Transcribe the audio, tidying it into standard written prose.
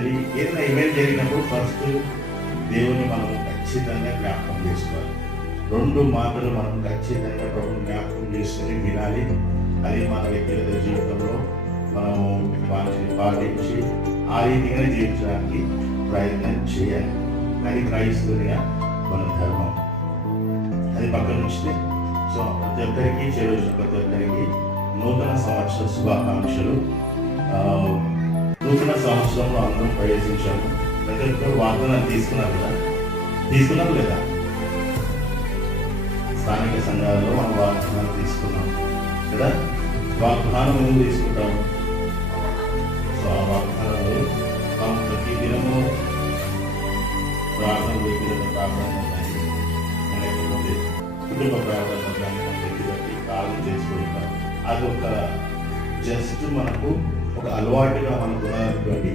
Anniversary ఏదైనా event జరిగినప్పుడు first దేవుని మనం ఖచ్చితంగా జ్ఞాపకం చేసుకోవాలి. 2 మాటలు మనం ఖచ్చితంగా ప్రభుని జ్ఞాపకం చేసుకుని వినాలి. అది మన వ్యక్తిగత జీవితంలో మనము వాటిని పాటించి ఆ రీతిగా జీవించడానికి ప్రయత్నం చేయాలి. అది క్రైస్తవునిగా మన ధర్మం. అది పక్కన ఉంచితే సో ప్రతి ఒక్కరికి చేరువచ్చిన ప్రతి ఒక్కరికి నూతన సంవత్సర శుభాకాంక్షలు. నూతన సంవత్సరంలో అందరం ప్రవేశించాము. ప్రతి ఒక్కరు వాగ్దానాలు తీసుకున్నారు లేదా? స్థానిక సంఘాలలో మనం వాగ్దానాలు తీసుకున్నాం కదా. వాగ్దానం ఎందుకు తీసుకుంటాము? సో ఆ వాగ్దానాలు మనం ప్రతి దినము ప్రార్థన, వ్యక్తిగత ప్రార్థన కానీ లేకపోతే కుటుంబ ప్రార్థన కానీ మనం వ్యక్తిగత ప్రార్థన చేసుకుంటాం. అది ఒక జస్ట్ మనకు ఒక అలవాటుగా మనకు ఉన్నటువంటి